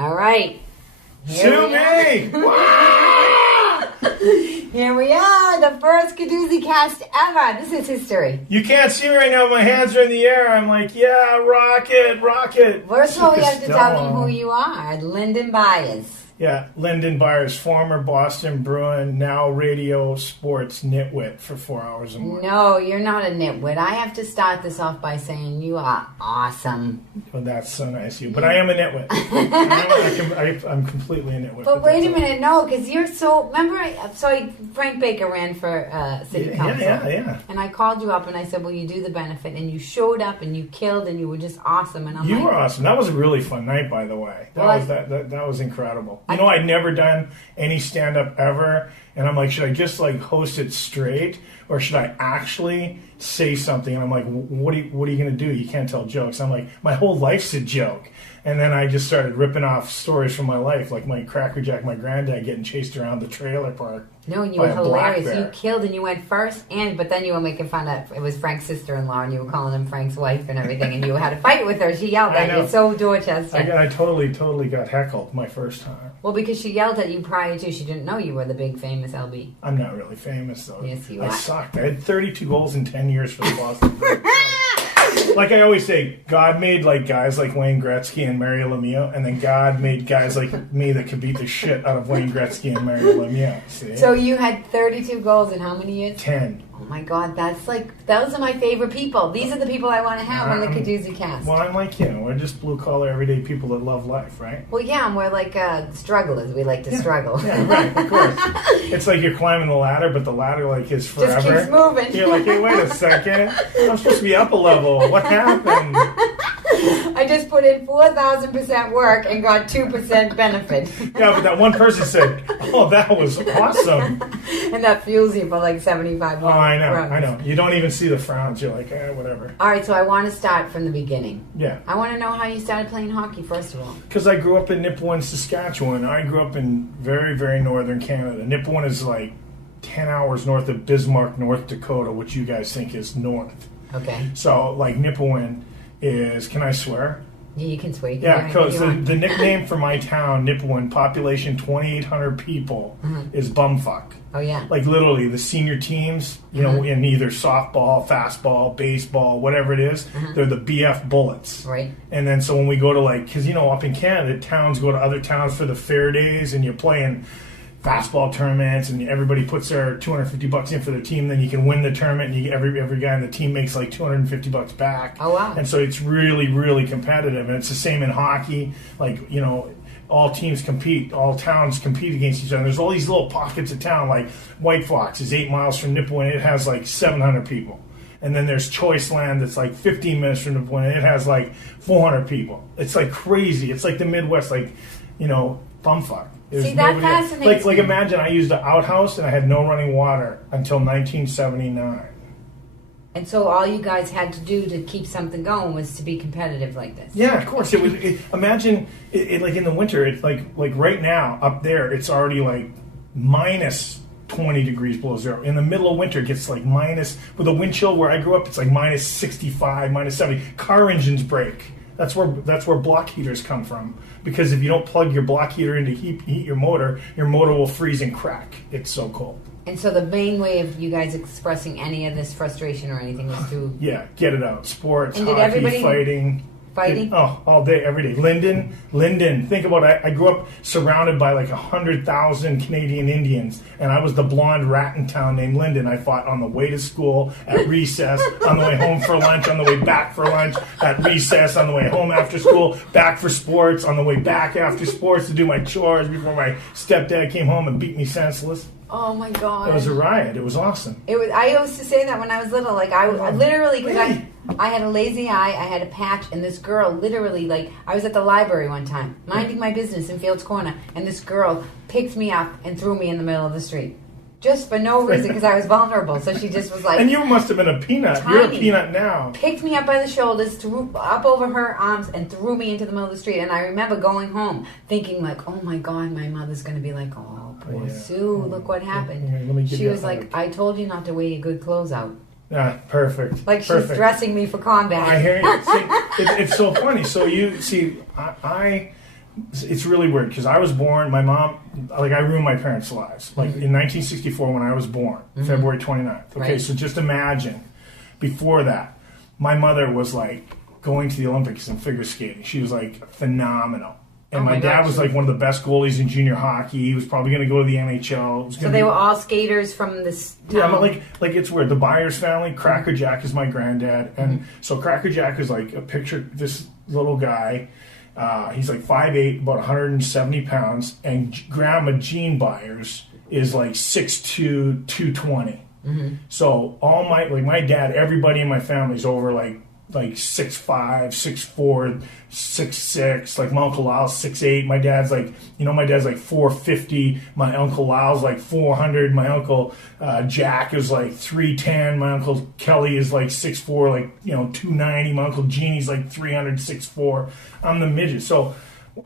All right. Sue me! Here we are, the first Kadoozie Kast ever. This is history. You can't see me right now. My hands are in the air. I'm like, yeah, rocket. First of all, we have to tell them who you are. Lyndon Byers. Yeah, Lyndon Byers, former Boston Bruin, now radio sports nitwit for 4 hours a morning. No, you're not a nitwit. I have to start this off by saying you are awesome. Well, that's so nice of you. But I am a nitwit. I'm completely a nitwit. But wait a minute, no, because you're so... Remember, Frank Baker ran for city council. Yeah. And I called you up and I said, will you do the benefit? And you showed up and you killed and you were just awesome. And You were awesome. That was a really fun night, by the way. That was incredible. You know, I'd never done any stand-up ever, and I'm like, should I just like host it straight, or should I actually say something? And I'm like, what are you going to do? You can't tell jokes. I'm like, my whole life's a joke. And then I just started ripping off stories from my life, like my Cracker Jack, my granddad getting chased around the trailer park. No, and you were hilarious. You killed and you went first, but then you were making fun of, it was Frank's sister-in-law, and you were calling him Frank's wife and everything, and you had a fight with her. She yelled at you so Dorchester. I totally got heckled my first time. Well, because she yelled at you prior to, she didn't know you were the big famous LB. I'm not really famous, though. Yes, you are. I sucked. I had 32 goals in 10 years for the Boston Bruin. Like I always say, God made like guys like Wayne Gretzky and Mario Lemieux, and then God made guys like me that could beat the shit out of Wayne Gretzky and Mario Lemieux. See? So you had 32 goals in how many years? 10. Oh my God, those are my favorite people. These are the people I want to have on the Kadoozie Kast. Well, I'm like, we're just blue collar, everyday people that love life, right? Well, yeah, and we're like strugglers. We like to struggle. Yeah, right, of course. It's like you're climbing the ladder, but the ladder like is forever. Just keeps moving. You're like, hey, wait a second. I'm supposed to be up a level. What happened? I just put in 4,000% work and got 2% benefit. Yeah, but that one person said, oh, that was awesome. And that fuels you for like 75 more. Oh, I know. You don't even see the frowns. You're like, whatever. All right, so I want to start from the beginning. Yeah. I want to know how you started playing hockey, first of all. Because I grew up in Nipawin, Saskatchewan. I grew up in very, very northern Canada. Nipawin is like 10 hours north of Bismarck, North Dakota, which you guys think is north. Okay. So, like, Nipawin is, can I swear? Yeah, you can swear. Yeah, because the nickname for my town, Nipawin, population 2,800 people, is bumfuck. Oh, yeah. Like, literally, the senior teams, you know, in either softball, fastball, baseball, whatever it is, they're the BF Bullets. Right. And then so when we go to, like, because, you know, up in Canada, towns go to other towns for the fair days, and you're playing fastball tournaments, and everybody puts their $250 in for their team. Then you can win the tournament, and every guy on the team makes like $250 back. Oh wow! And so it's really, really competitive, and it's the same in hockey. Like, you know, all teams compete, all towns compete against each other. There's all these little pockets of town, like White Fox is 8 miles from Nipawin. It has like 700 people. And then there's Choice Land that's like 15 minutes from Nipawin, and it has like 400 people. It's like crazy. It's like the Midwest, like, you know, bumfuck. See, that fascinates me. Like, imagine I used an outhouse and I had no running water until 1979. And so all you guys had to do to keep something going was to be competitive like this. Yeah, of course. Imagine like in the winter. It's like right now up there. It's already like minus 20 degrees below zero. In the middle of winter, it gets like minus, with a wind chill where I grew up. It's like minus 65, minus 70. Car engines break. That's where block heaters come from. Because if you don't plug your block heater in to heat your motor will freeze and crack. It's so cold. And so the main way of you guys expressing any of this frustration or anything was through... Yeah, get it out. Sports, and hockey, fighting. Fighting? All day, every day. Lyndon. Think about it. I grew up surrounded by like 100,000 Canadian Indians, and I was the blonde rat in town named Lyndon. I fought on the way to school, at recess, on the way home for lunch, on the way back for lunch, at recess, on the way home after school, back for sports, on the way back after sports to do my chores before my stepdad came home and beat me senseless. Oh my God! It was a riot. It was awesome. It was. I used to say that when I was little. Like I literally, because I had a lazy eye, I had a patch, and this girl literally, like, I was at the library one time, minding my business in Fields Corner, and this girl picked me up and threw me in the middle of the street. Just for no reason, because I was vulnerable. So she just was like... And you must have been a peanut. Tiny. You're a peanut now. Picked me up by the shoulders, threw up over her arms, and threw me into the middle of the street. And I remember going home thinking, like, oh my God, my mother's going to be like, oh, poor Sue, look what happened. She was like, I told you not to wear your good clothes out. Yeah, perfect. Like she's dressing me for combat. I hear you. See, it's so funny. So you see, it's really weird because I was born, my mom, like I ruined my parents' lives. Like in 1964 when I was born, February 29th. Okay, so just imagine before that, my mother was like going to the Olympics in figure skating. She was like phenomenal. And my dad was like one of the best goalies in junior hockey. He was probably going to go to the NHL. So they were all skaters from this town? Yeah, but like it's weird. The Byers family, Cracker Jack is my granddad. And so Cracker Jack is like a picture, this little guy. He's like 5'8", about 170 pounds. And Grandma Jean Byers is like 6'2", 220. So all my dad, everybody in my family is over like 6'5", 6'4", 6'6". Like my Uncle Lyle's 6'8". My dad's like 450. My Uncle Lyle's like 400. My Uncle Jack is like 310. My Uncle Kelly is like 6'4", like 290. My Uncle Jeannie's like 300, 6'4". I'm the midget. So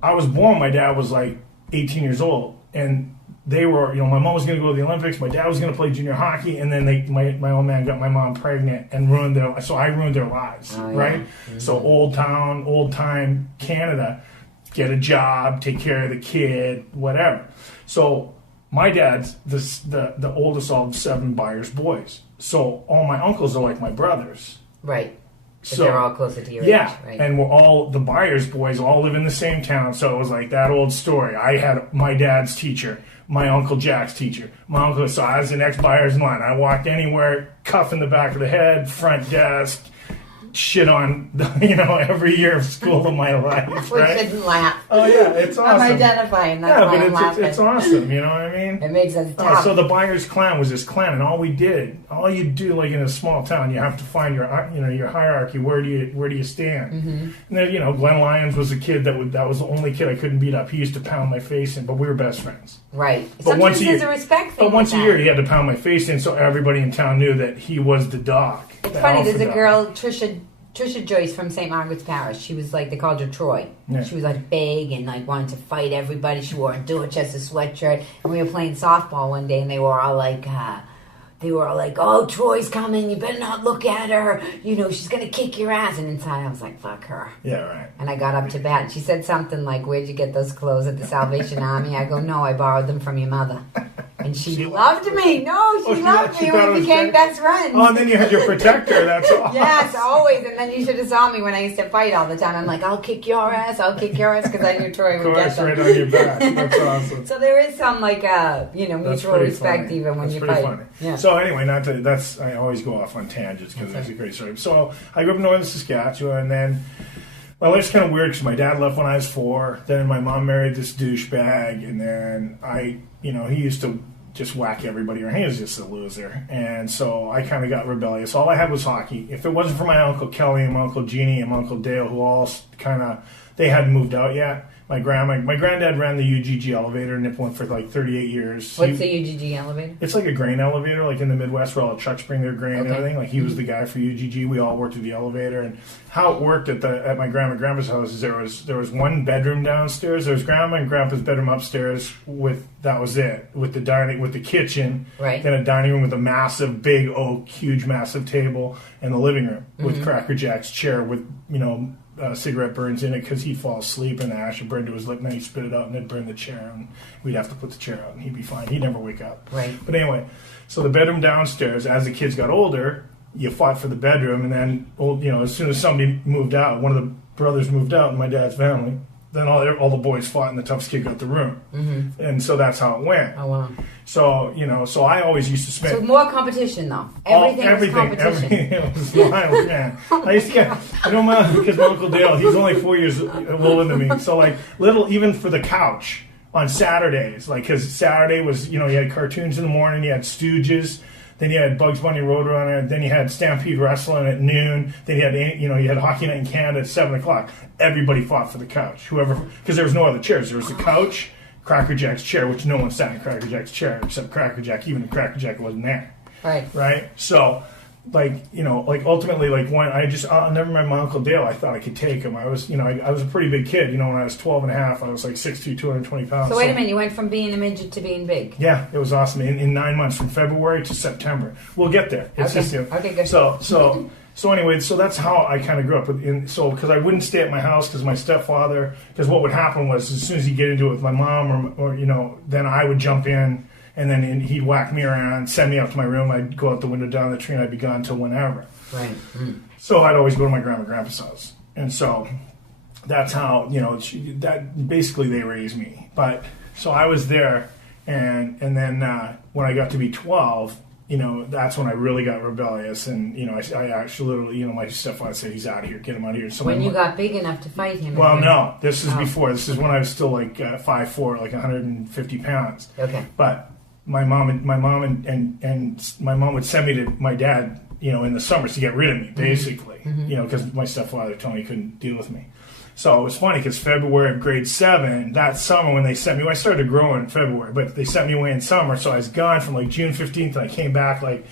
I was born, my dad was like 18 years old, and they were, my mom was going to go to the Olympics, my dad was going to play junior hockey, and then my old man got my mom pregnant and so I ruined their lives, right? Mm-hmm. So old time Canada, get a job, take care of the kid, whatever. So my dad's the oldest of 7 Byers boys. So all my uncles are like my brothers. Right. So they're all closer to your age, right? And we're all, the Byers boys all live in the same town, so it was like that old story. I had my dad's teacher, my Uncle Jack's teacher. So I was the next Byers in line. I walked anywhere, cuff in the back of the head, front desk, shit on, every year of school of my life, right? We shouldn't laugh. Oh, yeah, it's awesome. I'm identifying. That's why I'm laughing. It's awesome, you know what I mean? It makes us tough. So the Byers clan was this clan, and all you do, like in a small town, you have to find your hierarchy. Where do you stand? Mm-hmm. And then, Glenn Lyons was a kid that was the only kid I couldn't beat up. He used to pound my face in, but we were best friends. Right. But sometimes there's a respect thing. But once a year, he had to pound my face in, so everybody in town knew that he was the dog. It's funny. There's a girl, Trisha Joyce from St. Margaret's Parish. She was like, they called her Troy. Yeah. She was like big and like wanted to fight everybody. She wore a Dorchester sweatshirt. And we were playing softball one day and they were all like, oh, Troy's coming. You better not look at her. She's going to kick your ass. And inside I was like, fuck her. Yeah, right. And I got up to bat. She said something like, where'd you get those clothes at the Salvation Army? I go, no, I borrowed them from your mother. And she loved me. No, she loved me. We became best friends. Oh, and then you had your protector. That's awesome. Yes, always. And then you should have saw me when I used to fight all the time. I'm like, I'll kick your ass, because I knew Troy would get them. Right on your back. That's awesome. So there is some mutual respect funny. Even when you fight. Funny. Yeah. So anyway, I always go off on tangents because it's a great story. So I grew up in northern Saskatchewan, and then my life's kind of weird because my dad left when I was 4. Then my mom married this douchebag, and then he used to just whack everybody around. He was just a loser. And so I kind of got rebellious. All I had was hockey. If it wasn't for my Uncle Kelly and my Uncle Jeannie and my Uncle Dale, who all they hadn't moved out yet. My granddad ran the UGG elevator in Nipawin for like 38 years. What's the UGG elevator? It's like a grain elevator, like in the Midwest where all the trucks bring their grain and everything. Like he was the guy for UGG. We all worked at the elevator. And how it worked at my grandma and grandpa's house is there was one bedroom downstairs. There was grandma and grandpa's bedroom upstairs that was it, with the kitchen. Right. Then a dining room with a massive, big oak, huge, massive table, and the living room with Cracker Jack's chair with cigarette burns in it because he'd fall asleep and the ash would burn to his lip, and then he'd spit it out and it'd burn the chair, and we'd have to put the chair out and he'd be fine. He'd never wake up. Right. But anyway, so the bedroom downstairs, as the kids got older, you fought for the bedroom, and then as soon as somebody moved out, one of the brothers moved out in my dad's family, then all the boys fought and the toughest kid got the room. Mm-hmm. And so that's how it went. Oh, wow. So, so I always used to spend... So more competition, though. Everything was competition. Everything was wild, man. I used to get... because my Uncle Dale, he's only 4 years older than me. So, even for the couch on Saturdays, because Saturday was, you had cartoons in the morning, you had Stooges, then you had Bugs Bunny Roadrunner, then you had Stampede Wrestling at noon, then you had Hockey Night in Canada at 7 o'clock. Everybody fought for the couch. Because there was no other chairs. There was the couch, Cracker Jack's chair, which no one sat in Cracker Jack's chair except Cracker Jack, even if Cracker Jack wasn't there. Right. Right? So, ultimately, when I'll never remember my Uncle Dale. I thought I could take him. I was, I was a pretty big kid. When I was 12 and a half, I was 6'2", 220 pounds. So wait a minute, you went from being a midget to being big. Yeah, it was awesome. In 9 months, from February to September. We'll get there. It's okay, good. So So anyway, so that's how I kind of grew up. Because I wouldn't stay at my house because my stepfather, because what would happen was as soon as he'd get into it with my mom or then I would jump in and then he'd whack me around, send me up to my room. I'd go out the window down the tree and I'd be gone till whenever. Right. Mm. So I'd always go to my grandma and grandpa's house. And so that's how, that basically they raised me. But so I was there and then when I got to be 12, that's when I really got rebellious, and I actually literally, my stepfather said, "He's out of here, get him out of here." So when you got big enough to fight him? Well, no, this is before. This is when I was still like 5'4", like 150 pounds. Okay. But my mom and my mom would send me to my dad, in the summers to get rid of me, basically, because my stepfather told me he couldn't deal with me. So it was funny because February of grade 7, that summer when they sent me, I started growing in February, but they sent me away in summer, so I was gone from like June 15th, and I came back like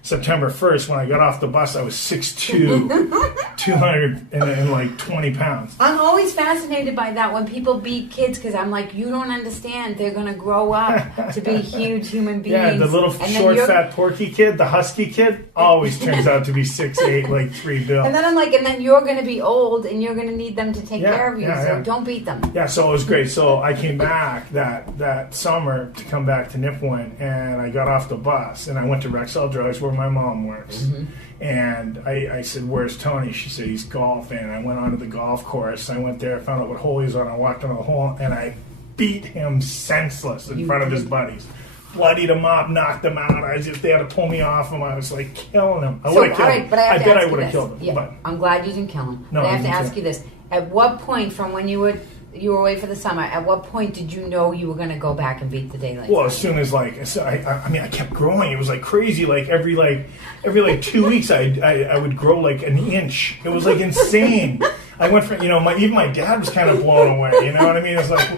September 1st. When I got off the bus, I was 6'2", 220 pounds. I'm always fascinated by that when people beat kids, because I'm like, you don't understand. They're going to grow up to be huge human beings. Yeah, the little short, fat, porky kid, the husky kid, always turns out to be 6'8", like 3 bill. And then I'm like, and then you're going to be old, and you're going to need them to take care of you, so don't beat them. Yeah, so it was great. So I came back that summer to come back to Nipawin, and I got off the bus, and I went to Rexall Drugs, where my mom works. Mm-hmm. And I said, "Where's Tony?" She said, "He's golfing." I went onto the golf course. I went there, found out what hole he was on. I walked on the hole, and I beat him senseless in front of his buddies. Bloodied him up, knocked him out. They had to pull me off him. I was like killing him. I would have killed him. But I bet I would have killed him. Yeah, but I'm glad you didn't kill him. No, but I have to ask you this. At what point from when you were away for the summer, at what point did you know you were going to go back and beat the daylights? Well, as soon as I kept growing. It was like crazy. Like every 2 weeks, I would grow like an inch. It was like insane. I went from even my dad was kind of blown away. You know what I mean? It's like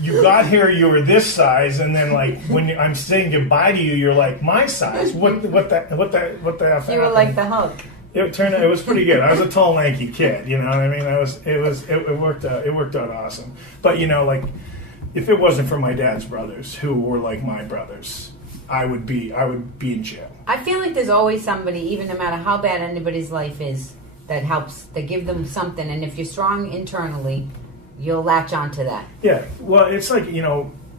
you got here, you were this size, and then like when I'm saying goodbye to you, you're like my size. What the F? You were like the Hulk. It turned out it was pretty good. I was a tall, lanky kid. You know what I mean? It worked out. It worked out awesome. But if it wasn't for my dad's brothers, who were like my brothers, I would be in jail. I feel like there's always somebody, even no matter how bad anybody's life is, that helps. That give them something, and if you're strong internally, you'll latch onto that. Yeah. Well, it's like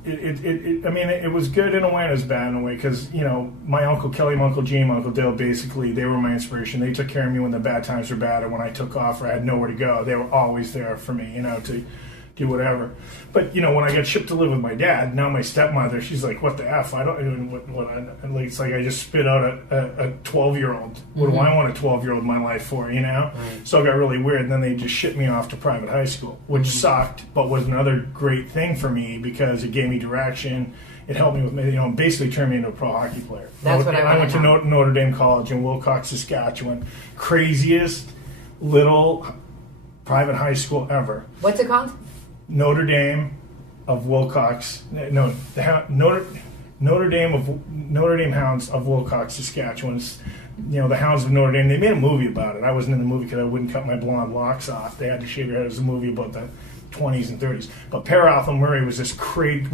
it was good in a way and it was bad in a way because, my Uncle Kelly, my Uncle Gene, my Uncle Dale, basically, they were my inspiration. They took care of me when the bad times were bad or when I took off or I had nowhere to go. They were always there for me, to do whatever. But, when I got shipped to live with my dad, now my stepmother, she's like, what the F? I don't even, it's like I just spit out a 12-year-old. What do I want a 12-year-old in my life for, Right. So it got really weird. And then they just shipped me off to private high school, which sucked, but was another great thing for me because it gave me direction. It helped me with, basically turned me into a pro hockey player. That's what I went to Notre Dame College in Wilcox, Saskatchewan. Craziest little private high school ever. What's it called? Notre Dame of Wilcox. No, Notre Dame Hounds of Wilcox, Saskatchewan. It's, the Hounds of Notre Dame. They made a movie about it. I wasn't in the movie because I wouldn't cut my blonde locks off. They had to shave your head. It was a movie about the 20s and 30s. But Per Alpha Murray was this crazy,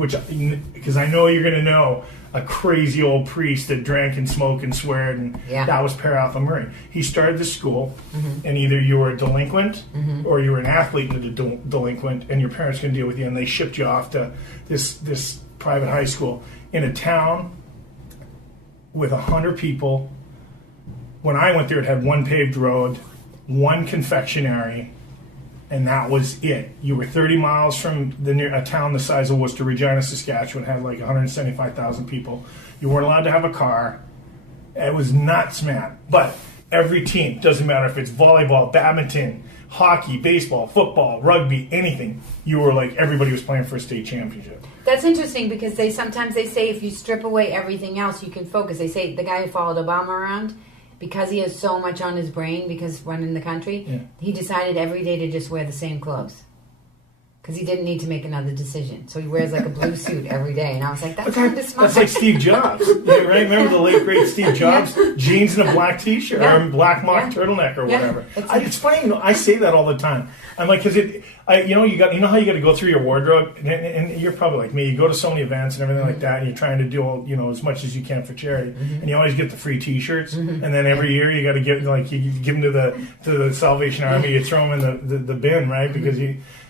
because I know you're going to know, a crazy old priest that drank and smoked and sweared, and that was Per Alpha Murray. He started the school, and either you were a delinquent or you were an athlete and a delinquent, and your parents couldn't deal with you, and they shipped you off to this private high school in a town with 100 people. When I went there, it had one paved road, one confectionery, and that was it. You were 30 miles from a town the size of Worcester. Regina, Saskatchewan had like 175,000 people. You weren't allowed to have a car. It was nuts, man. But every team, doesn't matter if it's volleyball, badminton, hockey, baseball, football, rugby, anything, you were like, everybody was playing for a state championship. That's interesting because sometimes they say if you strip away everything else, you can focus. They say the guy who followed Obama around, because he has so much on his brain because running the country, he decided every day to just wear the same clothes. because he didn't need to make another decision. So he wears like a blue suit every day. And I was like, that's kind of smart. That's like Steve Jobs. Yeah, right? Remember the late, great Steve Jobs? Yeah. Jeans and a black T-shirt or black mock turtleneck or whatever. It's funny, I say that all the time. I'm like, because you know how you got to go through your wardrobe, and you're probably like me. You go to so many events and everything like that, and you're trying to do all, as much as you can for charity, and you always get the free T-shirts, and then every year you got to give you give them to the Salvation Army. You throw them in the bin, right? Because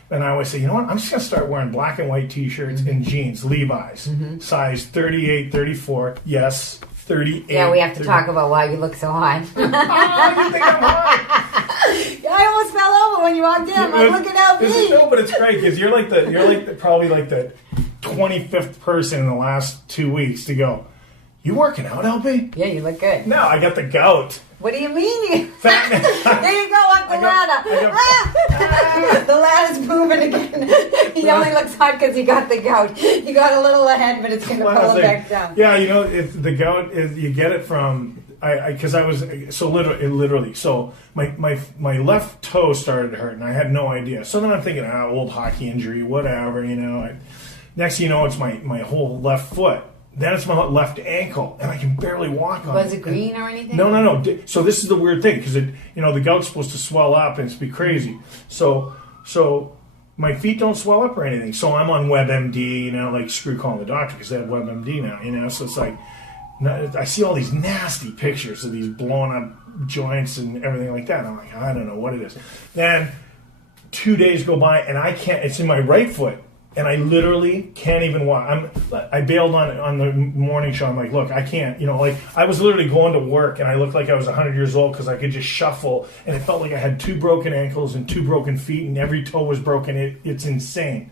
and I always say, you know what? I'm just gonna start wearing black and white T-shirts and jeans, Levi's, size 38, 34. Yes. 38. Yeah, we have to talk about why you look so high. Oh, you think I'm high? I almost fell over when you walked in. I'm like, look at LB. No, but it's great because you're probably like the 25th person in the last 2 weeks to go, you working out, LB? Yeah, you look good. No, I got the gout. What do you mean? There you go, up the ladder. The ladder's moving again. He only looks hot because he got the gout. He got a little ahead, but it's going to pull him back down. Yeah, the gout is, you get it from, because I was, so literally, so my left toe started to hurt, and I had no idea. So then I'm thinking, old hockey injury, whatever, Next thing you know, it's my whole left foot. Then it's my left ankle, and I can barely walk on it. Was it green or anything? No. So this is the weird thing, because the gout's supposed to swell up and it's be crazy. So my feet don't swell up or anything. So I'm on WebMD, like screw calling the doctor because they have WebMD now, So it's like I see all these nasty pictures of these blown up joints and everything like that. And I'm like, I don't know what it is. Then 2 days go by and I can't. It's in my right foot. And I literally can't even walk. I bailed on the morning show. I'm like, look, I can't. I was literally going to work, and I looked like I was 100 years old because I could just shuffle, and it felt like I had 2 broken ankles and 2 broken feet, and every toe was broken. It's insane.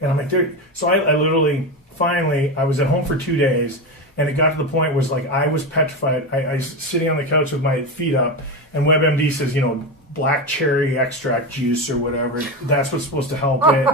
And I'm like, so I literally, finally, I was at home for 2 days, and it got to the point where I was petrified. I was sitting on the couch with my feet up, and WebMD says, black cherry extract juice or whatever. That's what's supposed to help it.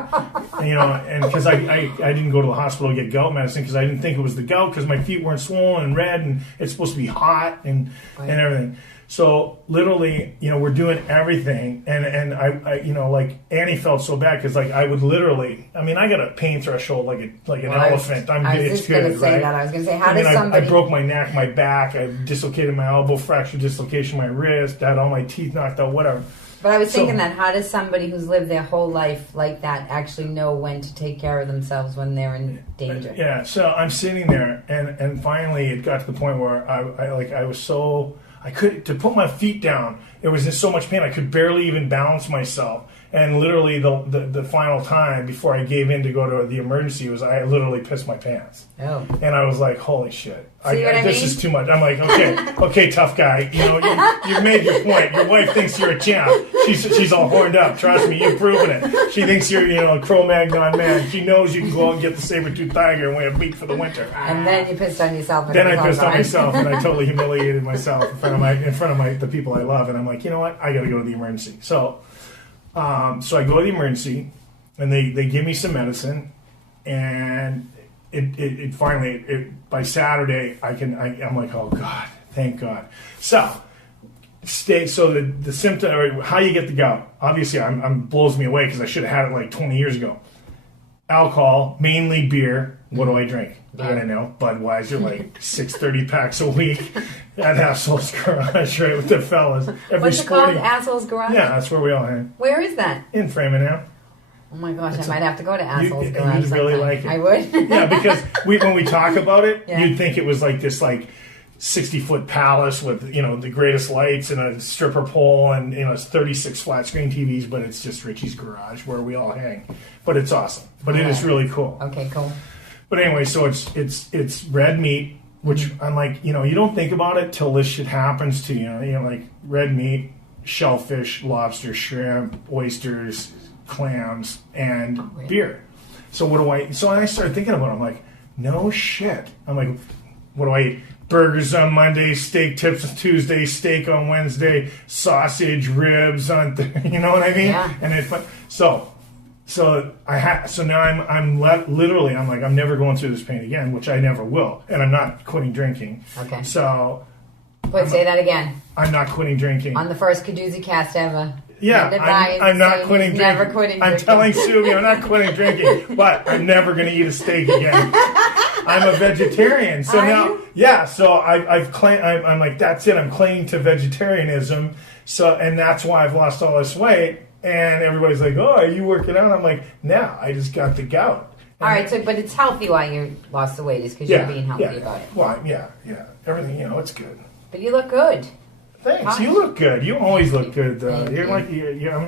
And because I didn't go to the hospital to get gout medicine because I didn't think it was the gout because my feet weren't swollen and red and it's supposed to be hot and everything. So literally, we're doing everything, and I Annie felt so bad because I would literally, I got a pain threshold like an elephant. I was just going to say that. I was going to say, how does somebody? I broke my neck, my back, I dislocated my elbow, fractured dislocation of my wrist, had all my teeth knocked out, whatever. But I was thinking that how does somebody who's lived their whole life like that actually know when to take care of themselves when they're in danger? Yeah. So I'm sitting there, and finally it got to the point where I was so. I could to put my feet down. It was in so much pain I could barely even balance myself. And literally the final time before I gave in to go to the emergency was I literally pissed my pants. Oh. And I was like, holy shit. This is too much. I'm like, okay, tough guy. You made your point. Your wife thinks you're a champ. She's all horned up. Trust me, you've proven it. She thinks you're, Cro-Magnon man. She knows you can go out and get the saber-tooth tiger and wear a beak for the winter. And then you pissed on yourself. Then I pissed on myself, and I totally humiliated myself in front of the people I love. And I'm like, you know what? I got to go to the emergency. So I go to the emergency, and they give me some medicine, and it finally by Saturday I'm like, oh God, thank God. So the symptom or how you get the gout, obviously I'm blows me away because I should have had it like 20 years ago. Alcohol, mainly beer. What do I drink? Beer. I don't know. Budweiser, like 630 packs a week at Assholes Garage, right, with the fellas. What's it called? Assholes Garage? Yeah, that's where we all hang. Where is that? In Framingham. Oh my gosh, I might have to go to Assholes Garage. You'd really like it. I would. Yeah, because when we talk about it, you'd think it was like this 60-foot palace with the greatest lights and a stripper pole and it's 36 flat screen TVs, but it's just Richie's garage where we all hang. But it's awesome. But it is really cool. Okay, cool. But anyway, so it's red meat, which I'm like, you don't think about it till this shit happens to you. Like red meat, shellfish, lobster, shrimp, oysters, clams, and beer. So what do I? So I started thinking about it. I'm like, no shit. I'm like, what do I eat? Burgers on Monday, steak tips on Tuesday, steak on Wednesday, sausage, ribs on you know what I mean? Yeah. And so now I'm literally I'm like, I'm never going through this pain again, which I never will, and I'm not quitting drinking. Okay. So say that again. I'm not quitting drinking On the first Kadoozie Kast ever. Yeah, Lyndon Byers I'm is not saying quitting he's drinking. never quitting I'm drinking. telling Subi I'm not quitting drinking, but I'm never going to eat a steak again. I'm a vegetarian, so Are now, you? yeah. So I've claimed. I'm like, that's it. I'm clinging to vegetarianism. So, and that's why I've lost all this weight. And everybody's like, "Oh, are you working out?" I'm like, "No, I just got the gout." All right, so but it's healthy why you lost the weight is because you're being healthy about it. Well, yeah. Everything, it's good. But you look good. Thanks. Hi. You look good. You always look good, though. Thank You're you. like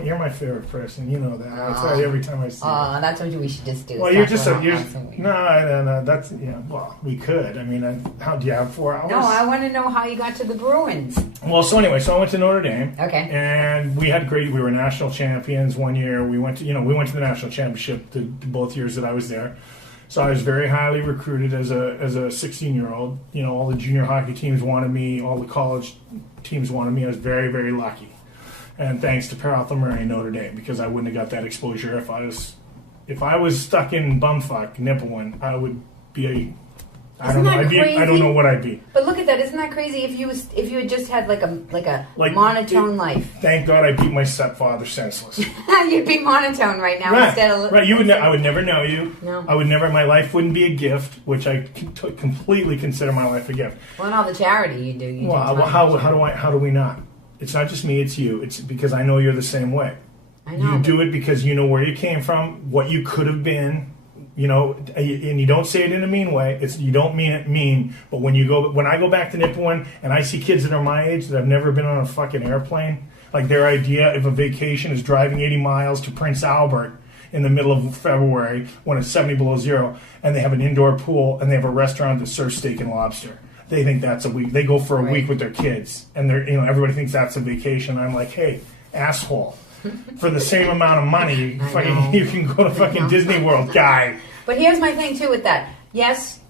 you're my favorite person. You know that. I tell you every time I see you. Oh, that's what we should just do. Well, is you're talk just about you're how awesome we are. no. That's Well, we could. I mean, how do you have 4 hours? No, I want to know how you got to the Bruins. Well, so anyway, I went to Notre Dame. Okay. And we had great. We were national champions one year. We went to the national championship both years that I was there. So I was very highly recruited as a 16-year-old. All the junior hockey teams wanted me. All the college teams wanted me. I was very, very lucky. And thanks to Peralta Murray and Notre Dame, because I wouldn't have got that exposure if I was stuck in bumfuck Nipawin, I would be I don't know. I don't know what I'd be. But look at that! Isn't that crazy? If you had just had like a monotone life, thank God I beat my stepfather senseless. you'd be monotone right now instead of right. I would never know you. No. I would never. My life wouldn't be a gift, which I completely consider my life a gift. Well, and all the charity you do. How do we not? It's not just me. It's you. It's because I know you're the same way. I know. You do it because you know where you came from, what you could have been. And you don't say it in a mean way. You don't mean it mean. But when I go back to Nipawin and I see kids that are my age that have never been on a fucking airplane, like their idea of a vacation is driving 80 miles to Prince Albert in the middle of February when it's 70 below zero, and they have an indoor pool and they have a restaurant that serves steak and lobster. They think that's a week. They go for a week with their kids, and everybody thinks that's a vacation. I'm like, hey, asshole. For the same amount of money, you can go to fucking Disney World, guy. But here's my thing too with that. Yes,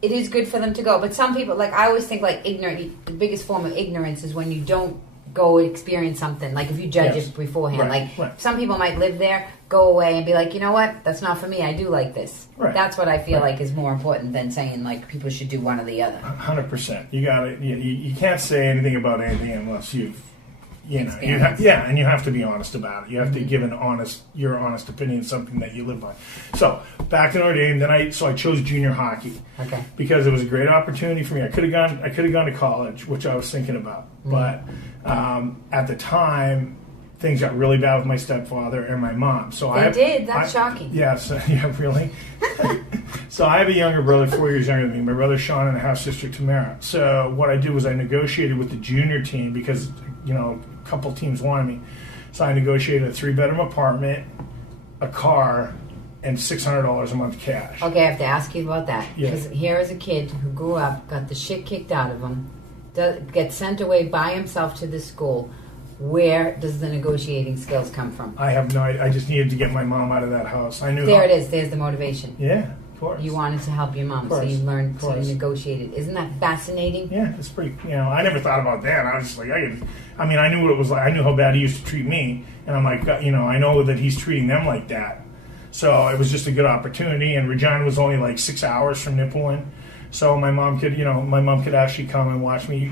it is good for them to go, but some people, like I always think, like ignorant. The biggest form of ignorance is when you don't go experience something. Like if you judge it beforehand. Right. Some people might live there, go away, and be like, you know what? That's not for me. I do like this. Right. That's what I feel like is more important than saying like people should do one or the other. 100%. You got it. You can't say anything about anything unless you've. And you have to be honest about it. You have to give your honest opinion, something that you live by. So back to Notre Dame. Then I chose junior hockey, because it was a great opportunity for me. I could have gone to college, which I was thinking about, but at the time things got really bad with my stepfather and my mom. So That's shocking. Yeah. So really. So I have a younger brother, 4 years younger than me. My brother Sean and a half sister Tamara. So what I did was I negotiated with the junior team because a couple teams wanted me. So I negotiated a 3-bedroom apartment, a car, and $600 a month cash. Okay, I have to ask you about that. Yeah. Because here is a kid who grew up, got the shit kicked out of him, gets sent away by himself to this school. Where does the negotiating skills come from? I have no idea. I just needed to get my mom out of that house. I knew. There it is. There's the motivation. Yeah, of course. You wanted to help your mom, so you learned, so you negotiated. Isn't that fascinating? Yeah, it's pretty. I never thought about that. I was just like, I knew what it was like. I knew how bad he used to treat me, and I'm like, I know that he's treating them like that. So it was just a good opportunity. And Regina was only like 6 hours from Nipawin, so my mom could actually come and watch me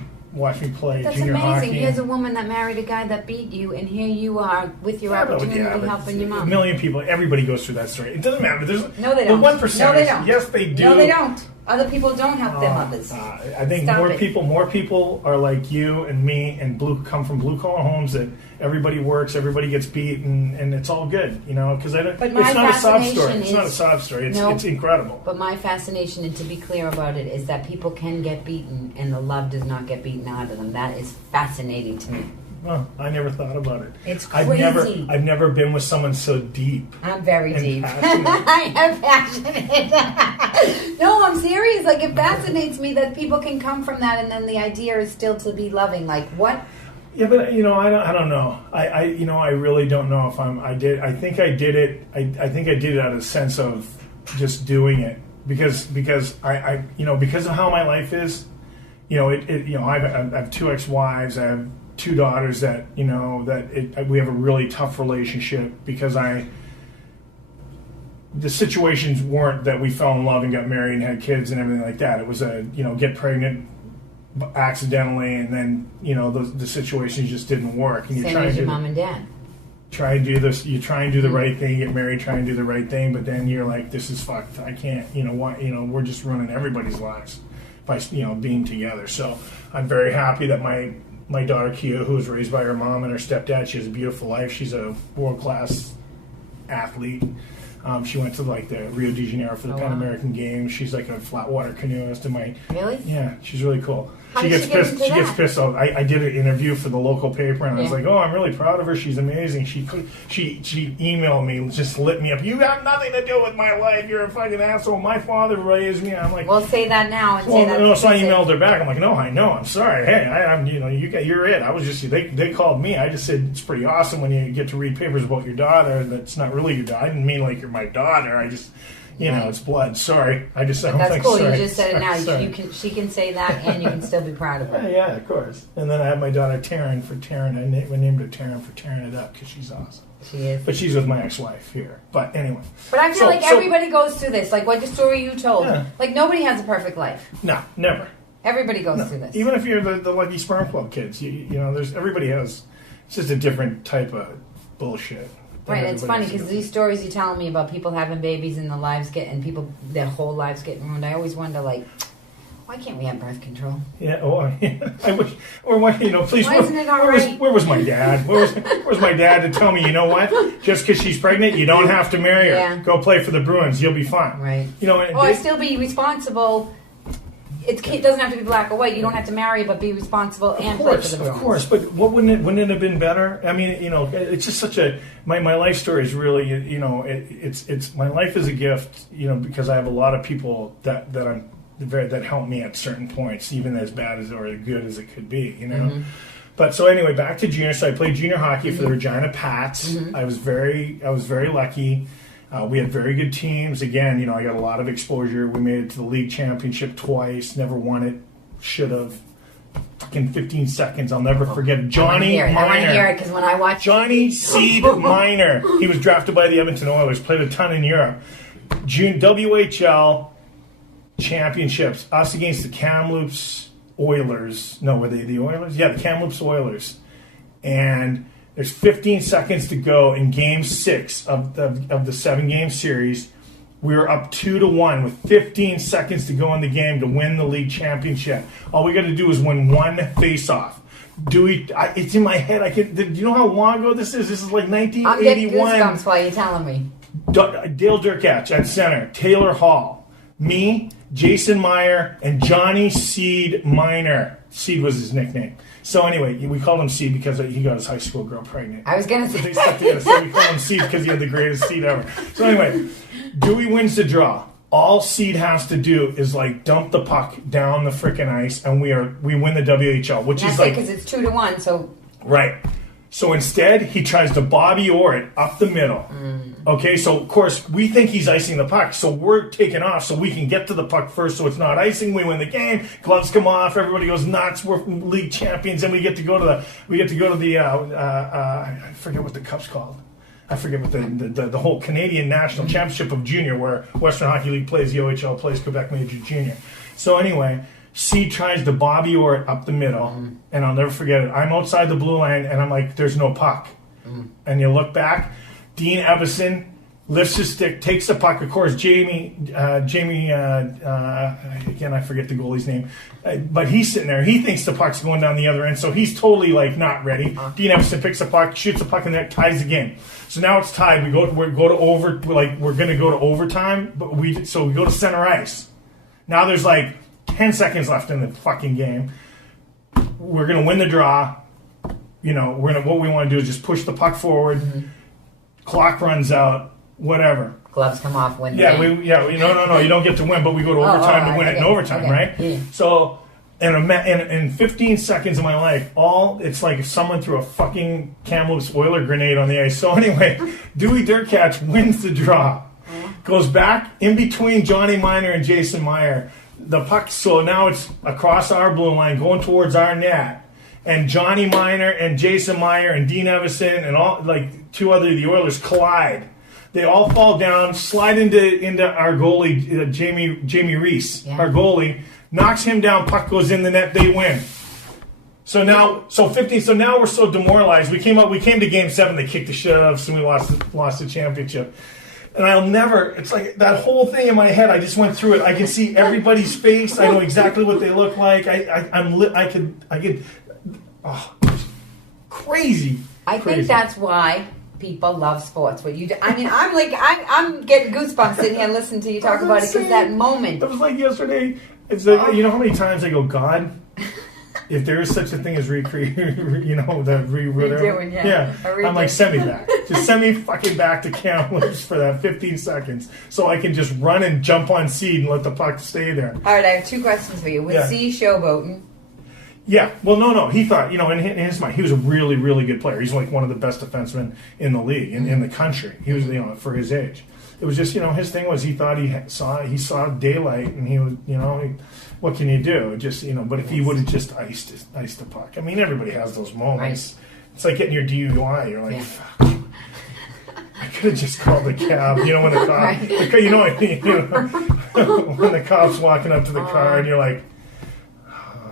play That's junior amazing. hockey. Here's a woman that married a guy that beat you, and here you are with your opportunity helping your mom. A million people, everybody goes through that story. It doesn't matter. No, they don't. The 1%. No, they don't. Yes, they do. No, they don't. Other people don't help them others. I think Stop more it. people are like you and me and come from blue collar homes that everybody works, everybody gets beat, and it's all good, because But my it's not a sob story. fascination It's not a sob story. It's incredible. But my fascination, and to be clear about it, is that people can get beaten, and the love does not get beaten out of them. That is fascinating to me. Well, I never thought about it. It's crazy. I've never been with someone so deep. I'm very deep. Passionate. I am passionate. No, I'm serious. Like, it fascinates me that people can come from that, and then the idea is still to be loving. Like, what? Yeah, but I don't know. I really don't know if I think I did it. I think I did it out of a sense of just doing it because I because of how my life is. I have 2 ex-wives. I have 2 daughters that we have a really tough relationship because the situations weren't that we fell in love and got married and had kids and everything like that. It was get pregnant accidentally, and then the situations just didn't work. And Same as your mom and dad. try and do this. You try and do the right thing. You get married, try and do the right thing, but then you're like, this is fucked. I can't. You know what? You know, we're just ruining everybody's lives by being together. So I'm very happy that my daughter Kia, who was raised by her mom and her stepdad, she has a beautiful life. She's a world-class athlete. She went to like the Rio de Janeiro for the Pan American Games. She's like a flat water canoeist. Really? Yeah, she's really cool. How she did gets she get pissed. into She gets that? pissed off. I did an interview for the local paper, and I was Yeah. like, "Oh, I'm really proud of her. She's amazing." She emailed me, just lit me up. You have nothing to do with my life. You're a fucking asshole. My father raised me. I'm like, Well, say that now and say well, that. no, so I emailed her back. I'm like, no, I know. I'm sorry. Hey, I'm, you're it. I was just, they called me. I just said, it's pretty awesome when you get to read papers about your daughter. That's not really your daughter. I didn't mean like you're my daughter. I just, it's blood. Sorry. I just, I'm That's like, cool. sorry, You just said it now. sorry. She can say that, and you can still be proud of her. Yeah, of course. And then I have my daughter Taryn for Taryn. We named her Taryn for tearing it up because she's awesome. She is. But she's with my ex-wife here. But anyway. But I feel like everybody goes through this. Like what the story you told. Yeah. Like nobody has a perfect life. No, never. Everybody goes through this. Even if you're the Lucky Sperm Club kids, you know, everybody has. It's just a different type of bullshit. Right, it's funny because these stories you're telling me about people having babies and their whole lives getting ruined. I always wonder, like, why can't we have birth control? Yeah, I wish, or why, please. Why isn't it all right? Where was my dad? Where was my dad to tell me, you know what? Just because she's pregnant, you don't have to marry her. Yeah. Go play for the Bruins. You'll be fine. Right. Or still be responsible. It doesn't have to be black or white. You don't have to marry, but be responsible and play for the Bruins. Of course, but wouldn't it have been better? I mean, it's just such a my life story is really, it's my life is a gift, because I have a lot of people that help me at certain points, even as bad as or as good as it could be, Mm-hmm. But so anyway, back to junior. So I played junior hockey for the Regina Pats. Mm-hmm. I was very lucky. We had very good teams. Again, I got a lot of exposure. We made it to the league championship twice. Never won it. Should have. Fucking 15 seconds. I'll never forget it. Johnny I want to hear Miner. it because when I watch Johnny Seed Miner. He was drafted by the Edmonton Oilers. Played a ton in Europe. WHL championships. Us against the Kamloops Oilers. No, were they the Oilers? Yeah, the Kamloops Oilers. And there's 15 seconds to go in Game 6 of the 7-game series. We were up 2-1 with 15 seconds to go in the game to win the league championship. All we got to do is win one face-off. It's in my head. Do you know how long ago this is? This is like 1981. I'm getting goosebumps while you're telling me. Dale Durkach at center. Taylor Hall. Me, Jason Meyer, and Johnny Seed Miner. Seed was his nickname. So anyway, we called him Seed because he got his high school girl pregnant. I was going to say. They stuck together, so we called him Seed because he had the greatest seed ever. So anyway, Dewey wins the draw. All Seed has to do is dump the puck down the frickin' ice, and we win the WHL, which is because it's 2-1. So right. So instead, he tries to Bobby Orr it up the middle. Okay, so of course we think he's icing the puck, so we're taking off so we can get to the puck first, so it's not icing. We win the game. Gloves come off. Everybody goes nuts. We're league champions, and we get to go to the I forget what the cup's called. I forget what the whole Canadian National Championship of Junior, where Western Hockey League plays, the OHL plays Quebec Major Junior. So anyway, C tries to Bobby Orr it up the middle, and I'll never forget it. I'm outside the blue line, and I'm like, there's no puck. And you look back, Dean Evison lifts his stick, takes the puck. Of course, Jamie, again, I forget the goalie's name, but he's sitting there. He thinks the puck's going down the other end, so he's totally not ready. Dean Evison picks the puck, shoots the puck in there, ties the game. So now it's tied. We're going to go to overtime, but we go to center ice. Now there's 10 seconds left in the fucking game. We're going to win the draw. What we want to do is just push the puck forward. Clock runs out. Whatever. Gloves come off. Win the game. No. You don't get to win, but we go to overtime to win it in overtime, right? Yeah. So, in 15 seconds of my life, it's like if someone threw a fucking Kamloops Oiler grenade on the ice. So anyway, Dewey Durkach wins the draw. Goes back in between Johnny Miner and Jason Meyer. The puck, so now it's across our blue line, going towards our net. And Johnny Miner and Jason Meyer and Dean Evison and all two other of the Oilers collide. They all fall down, slide into our goalie, Jamie Reese, our goalie, knocks him down, puck goes in the net, they win. So now, so 15. So now we're so demoralized. We came to Game 7. They kicked the shit out of us, and we lost the championship. And I'll never. It's like that whole thing in my head. I just went through it. I can see everybody's face. I know exactly what they look like. I could. Oh, crazy. I think that's why people love sports. What you do, I mean, I'm getting goosebumps sitting here and listening to you talk about it because that moment. It was like yesterday. It's like, you know how many times I go, God, if there is such a thing as recreate, whatever. Yeah. I'm like, send me back. Just send me fucking back to Kamloops for that 15 seconds so I can just run and jump on seed and let the puck stay there. All right, I have 2 questions for you. Was C showboating? Yeah. Well, no. He thought, in his mind, he was a really, really good player. He's like one of the best defensemen in the league, in the country. He was, for his age. It was just, his thing was he thought he saw daylight, and he was, what can you do? Just, but if he would have just iced the puck. I mean, everybody has those moments. Right. It's like getting your DUI. You're like, fuck. I could have just called the cab. When the cop, when the cop's walking up to the car, and you're like,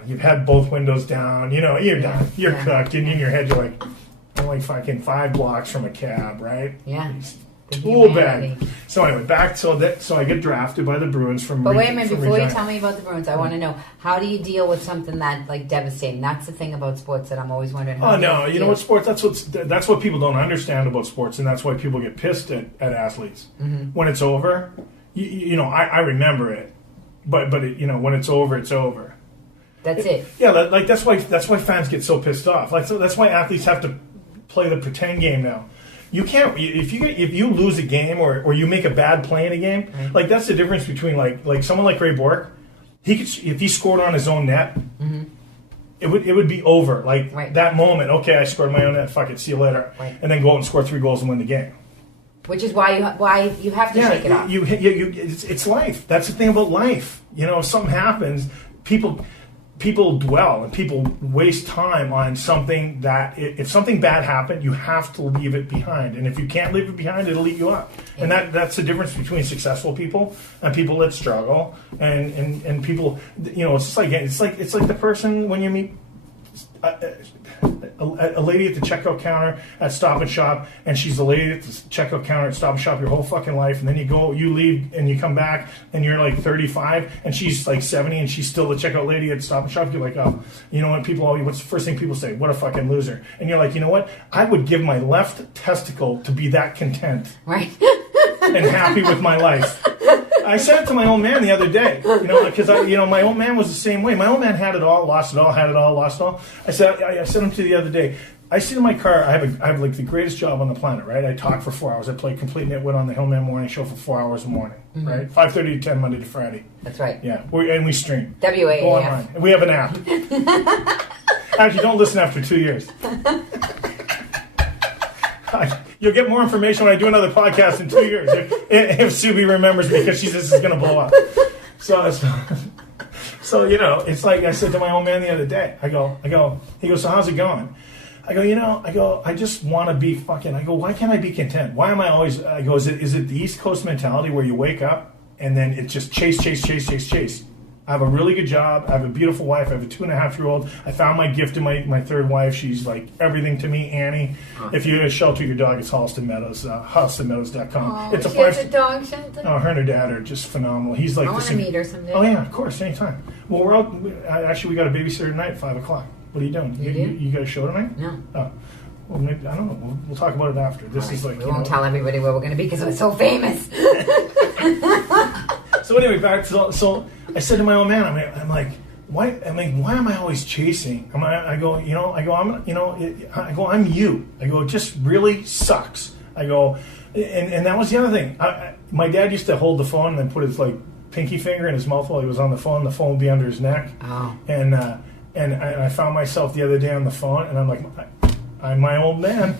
you've had both windows down. You're done. You're cooked. And in your head, you're like, I'm like fucking 5 blocks from a cab, right? Yeah. Tool bag. So anyway, so I get drafted by the Bruins from. But wait a minute, before you tell me about the Bruins, I want to know, how do you deal with something that like devastating? That's the thing about sports that I'm always wondering. Oh no, you know what sports? That's what people don't understand about sports, and that's why people get pissed at athletes when it's over. I remember it, but when it's over, it's over. That's it. Yeah, that's why fans get so pissed off. That's why athletes have to play the pretend game now. You can't if you lose a game or you make a bad play in a game. Right. Like that's the difference between like someone like Ray Bourque. He could, if he scored on his own net, it would be over. Like that moment. Okay, I scored my own net. Fuck it. See you later. Right. And then go out and score 3 goals and win the game. Which is why you have to shake it off. It's life. That's the thing about life. If something happens, people dwell and people waste time on something that if something bad happened, you have to leave it behind. And if you can't leave it behind, it'll eat you up. Yeah. And that's the difference between successful people and people that struggle and people. It's like the person when you meet a lady at the checkout counter at Stop and Shop, and she's the lady at the checkout counter at Stop and Shop your whole fucking life, and then you leave, and you come back, and you're like 35, and she's like 70, and she's still the checkout lady at Stop and Shop. You're like, oh, what's the first thing people say? What a fucking loser. And you're like, you know what? I would give my left testicle to be that content. Right. And happy with my life. I said it to my old man the other day, because my old man was the same way. My old man had it all, lost it all, had it all, lost it all. I said him to the other day. I sit in my car. I have like the greatest job on the planet, right? I talk for 4 hours. I play complete nitwit on the Hillman Morning Show for 4 hours a morning, right? 5:30 to 10 Monday to Friday. That's right. Yeah, and we stream. WAAF. And we have an app. Actually, don't listen after 2 years. You'll get more information when I do another podcast in 2 years. If Subi remembers me, because this is going to blow up. So it's like I said to my old man the other day. I go. He goes, so how's it going? I go, I just want to be fucking. I go, why can't I be content? Why am I always? I go, is it the East Coast mentality where you wake up and then it's just chase? I have a really good job. I have a beautiful wife. I have a 2.5-year-old. I found my gift in my third wife. She's like everything to me, Annie. If you shelter your dog, it's Halston Meadows, HalstonMeadows.com. Oh, it's she has a dog shelter? Oh, her and her dad are just phenomenal. He's like, I want to meet her someday. Oh, yeah, of course, anytime. Well, we're out. Actually, we got a babysitter tonight at 5 o'clock. What are you doing? You got a show tonight? No. Oh. Well, maybe, I don't know. We'll talk about it after. This is like we won't tell everybody where we're going to be because we're so famous. So anyway, so I said to my old man, I'm like, why am I always chasing? I'm you. I go, it just really sucks. I go, and that was the other thing. My dad used to hold the phone and then put his like pinky finger in his mouth while he was on the phone. The phone would be under his neck. Oh. And I found myself the other day on the phone, and I'm like, I'm my old man.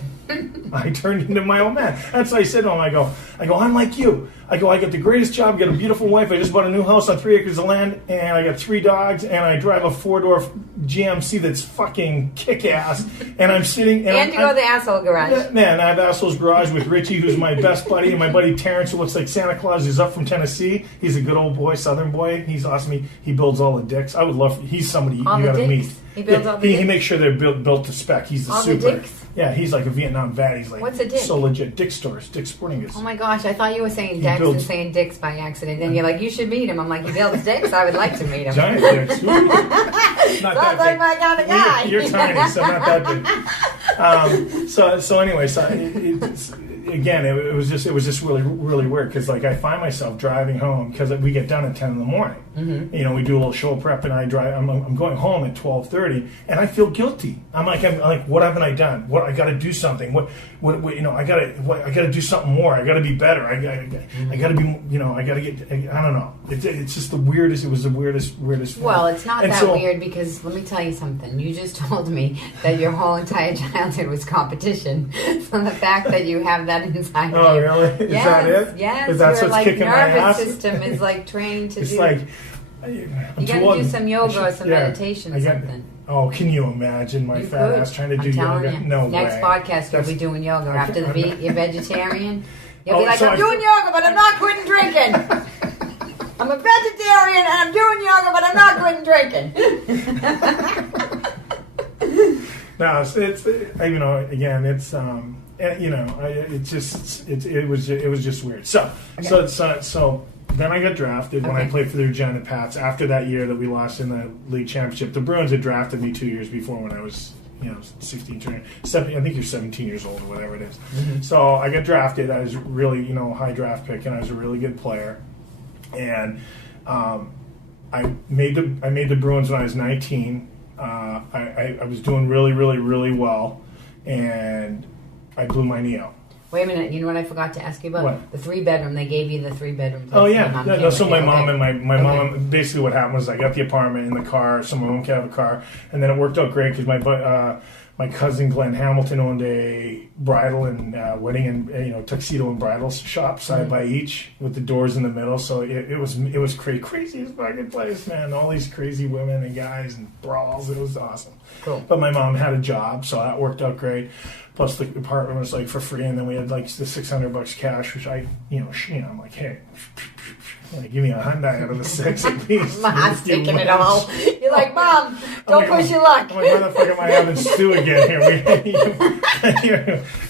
I turned into my old man. That's what I said to him. I go, I'm like you. I got the greatest job, got a beautiful wife. I just bought a new house on 3 acres of land, and I got 3 dogs, and I drive a 4-door GMC that's fucking kick-ass, and I'm sitting... And you go to the asshole garage. Man, I have Asshole's Garage with Richie, who's my best buddy, and my buddy Terrence, who looks like Santa Claus. He's up from Tennessee. He's a good old boy, Southern boy. He's awesome. He builds all the dicks. I would love... He's somebody you gotta meet. He builds all the dicks? He makes sure they're built to spec. He's the all super... The dicks? Yeah, he's like a Vietnam vet. He's like... What's a dick? So legit. Dick stores. Dick sporting goods. Oh my gosh, I thought you were saying Dex and saying dicks by accident. And you're like, you should meet him. I'm like, he builds dicks? I would like to meet him. Giant dicks. Not Sounds like my kind of guy. You're tiny, so not that big. So anyway, again, it was just really, really weird because like I find myself driving home because we get done at 10 in the morning. Mm-hmm. You know, we do a little show prep, and I'm going home at 12:30, and I feel guilty. I'm like, what haven't I done? What I got to do something. What you know, I got to do something more. I got to be better. I got to be, you know, I got to get. I don't know. It's just the weirdest. It was the weirdest. Well, it's not that weird because let me tell you something. You just told me that your whole entire childhood was competition. So the fact that you have that inside oh, you. really? Is that it? Yes. Is that your what's kicking my ass? nervous system is like trained to it's do. Like, you got to do some yoga or some meditation or something. Oh, can you imagine my fat ass trying to do yoga? No way. Next podcast, you'll be doing yoga after the beat. You're vegetarian. You'll be like, so I'm doing yoga, but I'm not quitting drinking. I'm a vegetarian and I'm doing yoga, but I'm not quitting drinking. No, it's you know, again, it's you know, it was just weird. So then I got drafted when I played for the Regina Pats. After that year that we lost in the league championship, the Bruins had drafted me 2 years before when I was, you know, 16, 17. I think you're 17 years old or whatever it is. Mm-hmm. So I got drafted. I was really, you know, high draft pick, and I was a really good player. And I made the Bruins when I was 19. I was doing really, really, really well, and I blew my knee out. Wait a minute, you know what I forgot to ask you about? What? The 3-bedroom. They gave you the 3-bedroom place. Oh, yeah. No, so my mom and my okay. mom, basically what happened was I got the apartment in the car, so my mom could have a car, and then it worked out great because my cousin Glenn Hamilton owned a bridal and wedding and, you know, tuxedo and bridal shop side by each with the doors in the middle, so it was crazy as fucking place, man. All these crazy women and guys and brawls. It was awesome. Cool. But my mom had a job, so that worked out great. Plus the apartment was like for free, and then we had like the $600 cash, which I'm like, hey, give me a Hyundai out of the six at least. Mom's taking it all. You're like, Mom, don't push your luck. I'm like, motherfucker, am I having stew again here?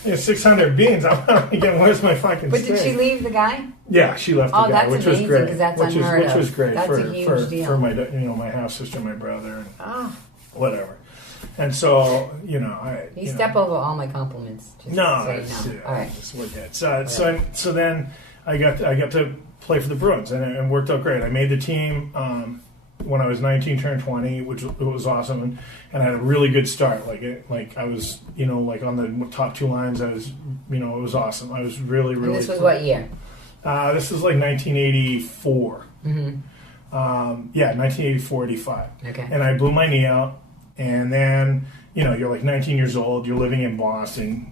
We 600 beans. I'm again. Where's my fucking steak? But did she leave the guy? Yeah, she left the guy, which was great. Because that's unheard of. Which was great that's a huge deal. For my, you know, my half sister, my brother, and whatever. And so, you know, you step over all my compliments. Just no, all right. We're good. So then I got to play for the Bruins, and it worked out great. I made the team when I was 19, turned 20, which was awesome, and I had a really good start. Like I was, you know, like on the top two lines. I was, you know, it was awesome. I was really, really. And this was what year? This was like 1984. Mm-hmm. 1984, 85. Okay. And I blew my knee out. And then, you know, you're like 19 years old, you're living in Boston.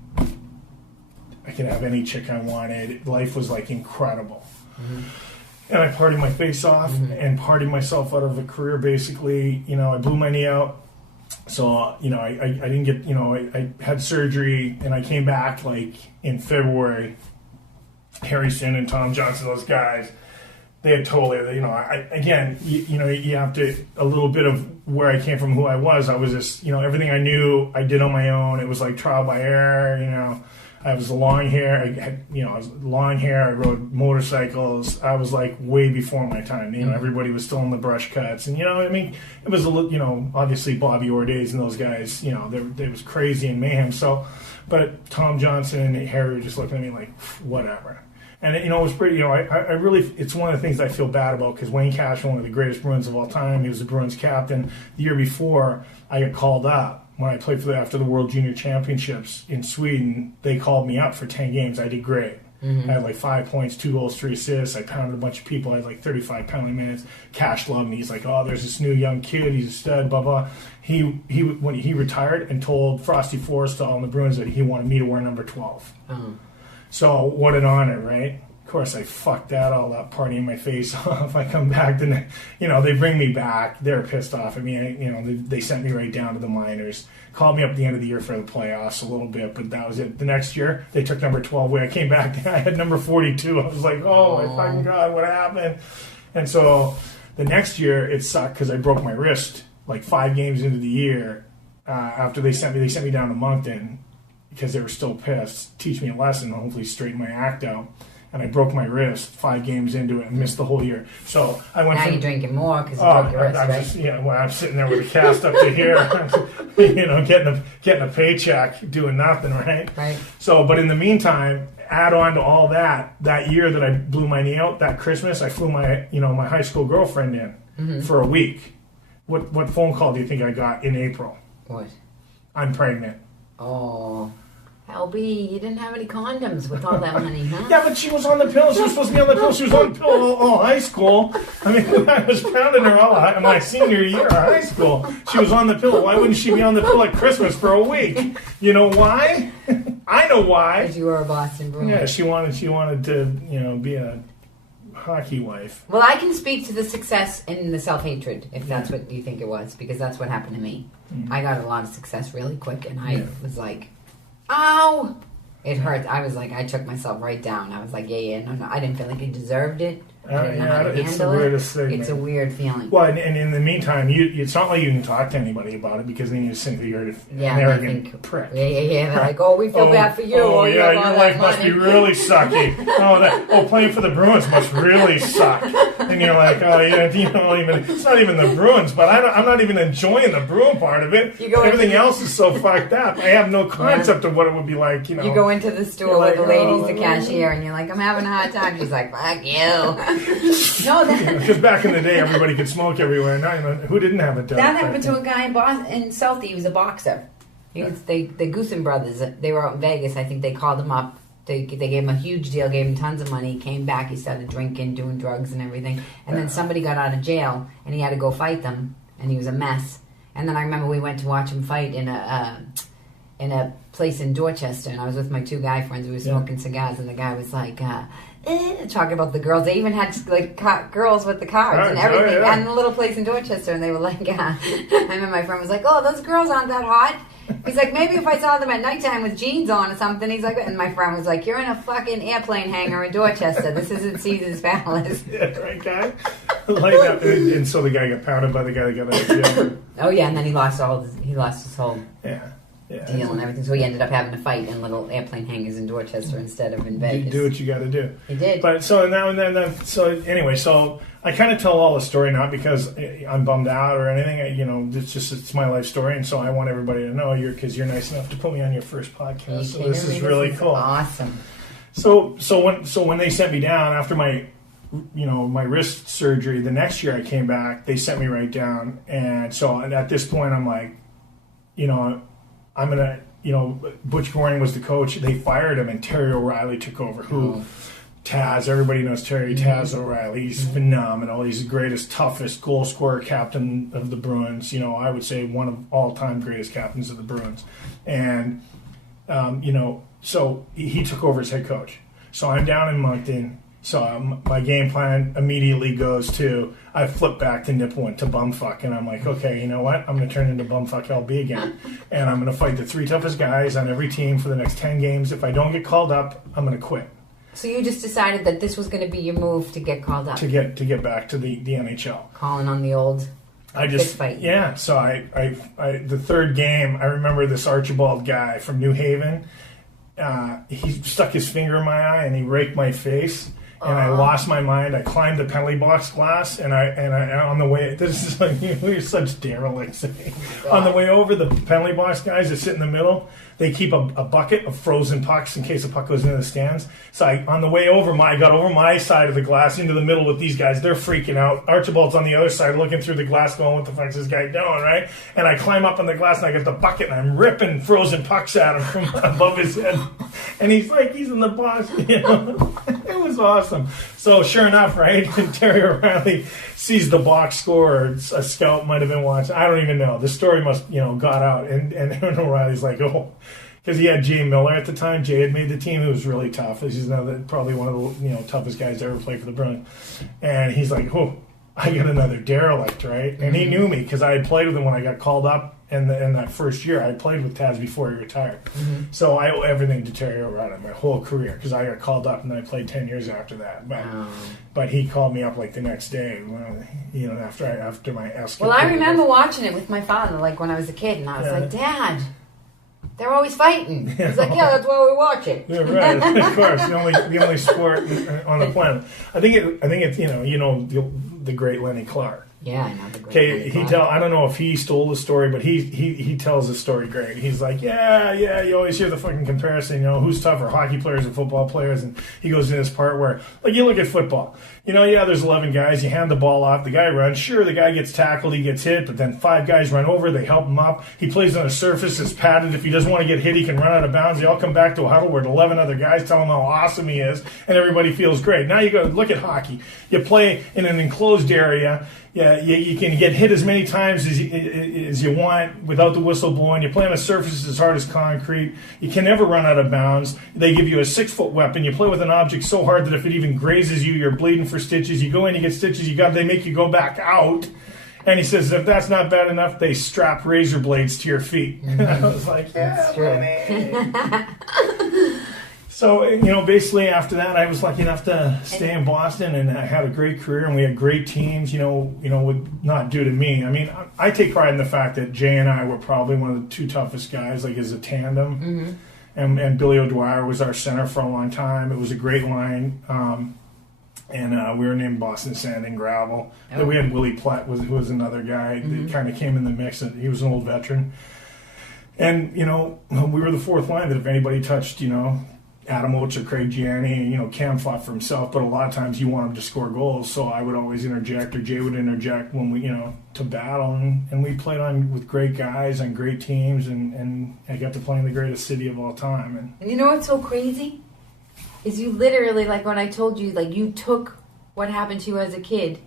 I could have any chick I wanted. Life was like incredible. Mm-hmm. And I partied my face off and partied myself out of a career basically. You know, I blew my knee out. So, you know, I didn't get, you know, I had surgery and I came back like in February. Harry Sin and Tom Johnson, those guys, they had totally, you know, you have to, a little bit of where I came from, who I was just, you know, everything I knew, I did on my own. It was like trial by error, you know. I was long hair, I rode motorcycles. I was like way before my time. You know, everybody was still in the brush cuts. And, you know, I mean, it was, you know, obviously Bobby Orr days and those guys, you know, they was crazy and mayhem. So, but Tom Johnson and Harry were just looking at me like, whatever. And, you know, it was pretty, you know, I really, it's one of the things I feel bad about because Wayne Cashman, one of the greatest Bruins of all time, he was the Bruins captain. The year before, I got called up when I played after the World Junior Championships in Sweden. They called me up for 10 games. I did great. Mm-hmm. I had like 5 points, 2 goals, 3 assists. I pounded a bunch of people. I had like 35 penalty minutes. Cash loved me. He's like, oh, there's this new young kid. He's a stud, blah, blah. When he retired and told Frosty Forrestal and the Bruins that he wanted me to wear number 12. Uh-huh. So what an honor, right? course, I fucked that all up, partying my face off. I come back, then, they bring me back. They're pissed off at me. They sent me right down to the minors. Called me up at the end of the year for the playoffs a little bit, but that was it. The next year, they took number 12 away. I came back, I had number 42. I was like, oh my fucking God, what happened? And so the next year, it sucked because I broke my wrist like 5 games into the year. After they sent me down to Moncton because they were still pissed, teach me a lesson, hopefully straighten my act out. And I broke my wrist 5 games into it and missed the whole year. So I went. Now you're drinking more because you broke your wrist, right? I'm sitting there with a cast up to here, getting a paycheck, doing nothing, right? Right. So, but in the meantime, add on to all that year that I blew my knee out, that Christmas, I flew my high school girlfriend in for a week. What phone call do you think I got in April? What? I'm pregnant. Oh. LB, you didn't have any condoms with all that money, huh? Yeah, but she was on the pill. She was supposed to be on the pill. She was on the pill all high school. I mean, I was pounding her all my senior year of high school. She was on the pill. Why wouldn't she be on the pill at Christmas for a week? You know why? I know why. Because you were a Boston Bruin. Yeah, she wanted to, be a hockey wife. Well, I can speak to the success and the self-hatred, if that's what you think it was, because that's what happened to me. Mm-hmm. I got a lot of success really quick, and I was like, ow! It hurt. I was like, I took myself right down. I was like, no. I didn't feel like I deserved it. I didn't know how to it's handle the weirdest it. thing. It's a weird feeling. Well, and in the meantime, it's not like you can talk to anybody about it because then you just think you're an arrogant prick. Yeah. They're like, we feel bad for you. Your life must be really sucky. Playing for the Bruins must really suck. And you're like, it's not even the Bruins, but I'm not even enjoying the Bruin part of it. Everything else is so fucked up. I have no concept of what it would be like, You go into the store where the lady's the cashier, and you're like, I'm having a hard time. She's like, fuck you. Because back in the day, everybody could smoke everywhere. Now, who didn't have it? That happened to a guy in Southie. He was a boxer. The Goosen brothers. They were out in Vegas. I think they called him up. They gave him a huge deal, gave him tons of money. He came back. He started drinking, doing drugs, and everything. And then somebody got out of jail, and he had to go fight them. And he was a mess. And then I remember we went to watch him fight in a place in Dorchester, and I was with my 2 guy friends. We were smoking cigars, and the guy was like, talking about the girls. They even had girls with the cards and everything, and the little place in Dorchester, and they were like, I remember my friend was like, those girls aren't that hot. He's like, maybe if I saw them at nighttime with jeans on or something. He's like, and my friend was like, you're in a fucking airplane hangar in Dorchester. This isn't Caesar's Palace. Yeah, right, guy. Like that. And so the guy got pounded by the guy that got out of jail. Oh yeah, and then he lost his whole deal and everything. So he ended up having to fight in little airplane hangars in Dorchester instead of in Vegas. You do what you got to do. He did. But so now and then, so I kind of tell all the story not because I'm bummed out or anything. It's my life story, and so I want everybody to know because you're nice enough to put me on your first podcast. So this is really cool. Awesome. So when they sent me down after my wrist surgery, the next year I came back, they sent me right down, and so at this point I'm like, I'm going to, Butch Goring was the coach. They fired him, and Terry O'Reilly took over. Taz, everybody knows Terry. Taz O'Reilly. He's phenomenal. He's the greatest, toughest goal scorer captain of the Bruins. I would say one of all-time greatest captains of the Bruins. And, so he took over as head coach. So I'm down in Moncton. So my game plan immediately goes to, I flip back to Nipawin, to bumfuck, and I'm like, okay, you know what? I'm going to turn into bumfuck LB again. And I'm going to fight the 3 toughest guys on every team for the next 10 games. If I don't get called up, I'm going to quit. So you just decided that this was going to be your move to get called up? To get back to the NHL. Calling on the old fist fight. Yeah, so I the 3rd game, I remember this Archibald guy from New Haven. He stuck his finger in my eye and he raked my face. And I lost my mind. I climbed the penalty box glass, and I on the way. This is like we're such derelicts. On the way over, the penalty box guys that sit in the middle, they keep a bucket of frozen pucks in case the puck goes into the stands. So on the way over, I got over my side of the glass into the middle with these guys. They're freaking out. Archibald's on the other side, looking through the glass, going, "What the fuck's this guy doing?" Right? And I climb up on the glass, and I get the bucket, and I'm ripping frozen pucks at him from above his head. And he's in the box. It was awesome. So sure enough, right? And Terry O'Reilly sees the box score, or a scout might have been watching. I don't even know. The story must, got out. And O'Reilly's like, because because he had Jay Miller at the time. Jay had made the team. It was really tough. He's probably one of the toughest guys to ever play for the Bruins. And he's like, oh, I got another derelict, right? And he knew me because I had played with him when I got called up in that first year. I played with Taz before he retired. So I owe everything to Terry O'Reilly, my whole career, because I got called up and then I played 10 years after that. But he called me up like the next day, after my escapade. Well, I remember watching it with my father, like when I was a kid, and I was like, Dad, they're always fighting. He's like, yeah, that's why we watch it. Yeah, right. Of course, the only sport on the planet. I think it's the great Lenny Clark. Yeah, I know the great. Okay, I don't know if he stole the story, but he tells the story great. He's like, yeah, you always hear the fucking comparison, who's tougher, hockey players or football players, and he goes in this part where, like, you look at football, there's 11 guys, you hand the ball off, the guy runs, sure, the guy gets tackled, he gets hit, but then 5 guys run over, they help him up, he plays on a surface that's padded, if he doesn't want to get hit, he can run out of bounds, they all come back to a huddle where 11 other guys tell him how awesome he is, and everybody feels great. Now you go look at hockey, you play in an enclosed area. Yeah, you can get hit as many times as you want without the whistle blowing. You play on a surface as hard as concrete. You can never run out of bounds. They give you a 6-foot weapon. You play with an object so hard that if it even grazes you, you're bleeding for stitches. You go in, you get stitches. They make you go back out. And he says, if that's not bad enough, they strap razor blades to your feet. I was like, yeah, So, basically after that, I was lucky enough to stay in Boston, and I had a great career, and we had great teams, not due to me. I mean, I take pride in the fact that Jay and I were probably one of the 2 toughest guys, like as a tandem. And Billy O'Dwyer was our center for a long time. It was a great line. And we were named Boston Sand and Gravel. Then we had Willie Platt, who was another guy that kind of came in the mix. And he was an old veteran. And, we were the 4th line that if anybody touched, Adam Oates or Craig Gianni, Cam fought for himself, but a lot of times you want him to score goals, so I would always interject, or Jay would interject when we, to battle, and we played on with great guys and great teams, and I got to play in the greatest city of all time. And you know what's so crazy? Is you literally, like when I told you, like you took what happened to you as a kid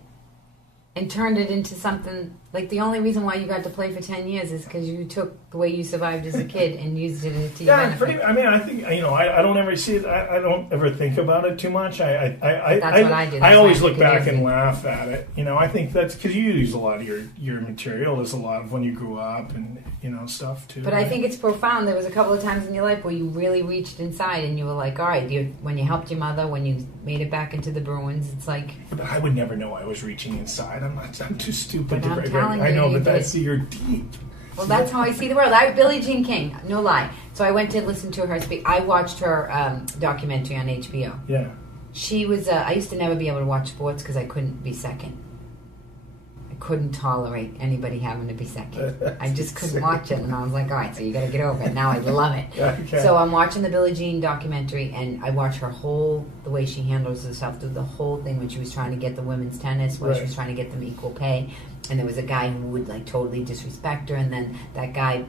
and turned it into something, like the only reason why you got to play for 10 years is because you took the way you survived as a kid and used it to your benefit. I think, I don't ever see it, I don't ever think about it too much. That's what I do. I always look back and laugh at it. I think that's because you use a lot of your material. There's a lot of when you grew up and, stuff too. But right? I think it's profound. There was a couple of times in your life where you really reached inside and you were like, all right, when you helped your mother, when you made it back into the Bruins, it's like... But I would never know I was reaching inside. I'm too stupid to break. I know, but that's you're deep. Well, that's how I see the world. Billie Jean King, no lie. So I went to listen to her speak. I watched her documentary on HBO. Yeah. She was. I used to never be able to watch sports because I couldn't be second. I couldn't tolerate anybody having to be second. I just couldn't watch it, and I was like, all right, so you got to get over it. Now I love it. Okay. So I'm watching the Billie Jean documentary, and I watch her the way she handles herself through the whole thing when she was trying to get the women's tennis, when she was trying to get them equal pay. And there was a guy who would like totally disrespect her, and then that guy,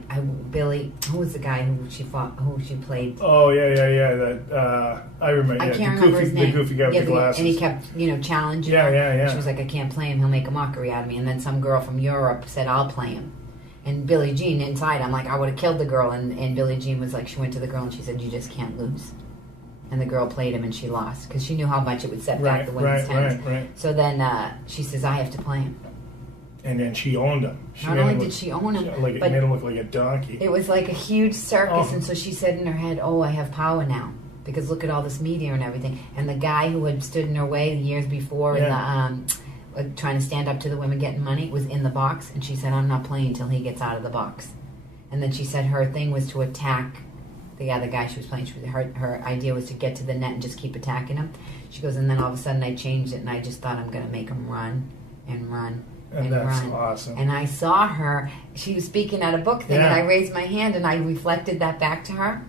Billy, who was the guy who she played? Oh yeah. That I remember. I can't remember his name. The goofy guy with the glasses. And he kept, challenging her. Yeah. She was like, I can't play him. He'll make a mockery out of me. And then some girl from Europe said, I'll play him. And Billie Jean inside, I'm like, I would have killed the girl. And Billie Jean was like, she went to the girl and she said, you just can't lose. And the girl played him and she lost because she knew how much it would set back the women's tennis. Right. So then she says, I have to play him. And then she owned him. Not only did she own him, but made him look like a donkey. It was like a huge circus, and so she said in her head, "Oh, I have power now because look at all this media and everything." And the guy who had stood in her way years before, in the trying to stand up to the women getting money, was in the box, and she said, "I'm not playing until he gets out of the box." And then she said her thing was to attack the other guy she was playing. Her idea was to get to the net and just keep attacking him. She goes, and then all of a sudden I changed it, and I just thought I'm going to make him run and run. And that's awesome. And I saw her, she was speaking at a book thing, and I raised my hand and I reflected that back to her.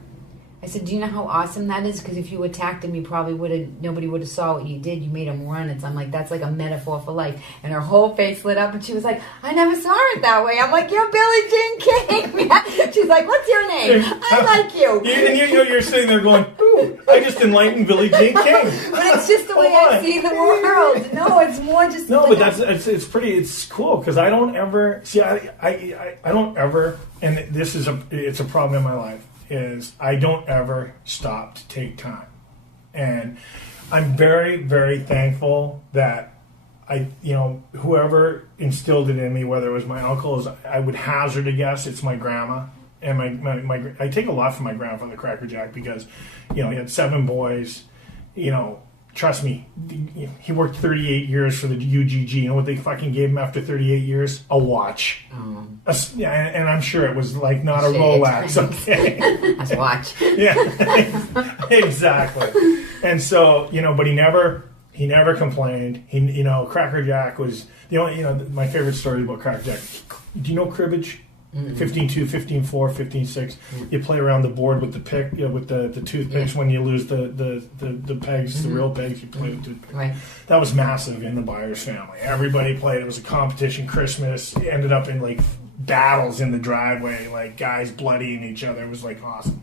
I said, do you know how awesome that is? Because if you attacked him, nobody would have saw what you did. You made him run. I'm like, that's like a metaphor for life. And her whole face lit up and she was like, I never saw it that way. I'm like, you're Billie Jean King. She's like, what's your name? I like you. You're sitting there going, ooh, I just enlightened Billie Jean King. But it's just the way I see the world. No, it's more just... No, but it's cool because I don't ever, and it's a problem in my life. is I don't ever stop to take time. And I'm very, very thankful that whoever instilled it in me, whether it was my uncles, I would hazard a guess it's my grandma. And I take a lot from my grandfather, Cracker Jack, because, he had 7 boys. Trust me, he worked 38 years for the UGG. You know what they fucking gave him after 38 years? A watch. And I'm sure it was like not a Rolex. Okay, a watch. Yeah, exactly. And so, but he never complained. Cracker Jack was the only. My favorite story about Cracker Jack. Do you know cribbage? 15-2, 15-4, 15-6. You play around the board with the pick, with the toothpicks. When you lose the pegs, the real pegs, you play with toothpicks. Right. That was massive in the Byers family. Everybody played. It was a competition. Christmas. It ended up in like battles in the driveway, like guys bloodying each other. It was like awesome.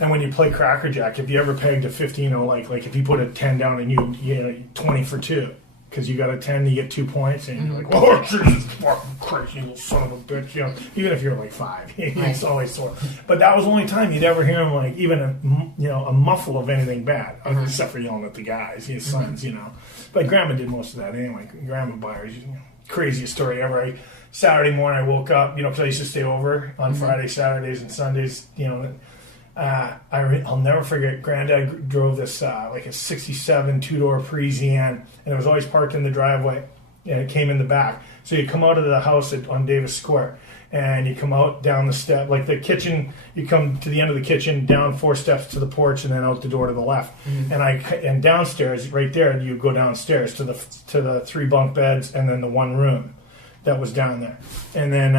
And when you play Cracker Jack, if you ever pegged a 15, like if you put a 10 down and you 20 for 2. Because you got a 10, you get 2 points, and you're like, oh, Jesus, fucking crazy little son of a bitch. Even if you're like 5, he's always sore. But that was the only time you'd ever hear him like even a muffle of anything bad, except for yelling at the guys, his sons, But Grandma did most of that anyway. Grandma Byers, craziest story ever. Saturday morning, I woke up, because I used to stay over on Friday, Saturdays, and Sundays. I'll never forget. Granddad drove this like a '67 2-door Parisienne, and it was always parked in the driveway, and it came in the back. So you come out of the house on Davis Square, and you come out down the step, like the kitchen. You come to the end of the kitchen, down 4 steps to the porch, and then out the door to the left. And downstairs, right there, you go downstairs to the 3 bunk beds, and then the 1 room that was down there. And then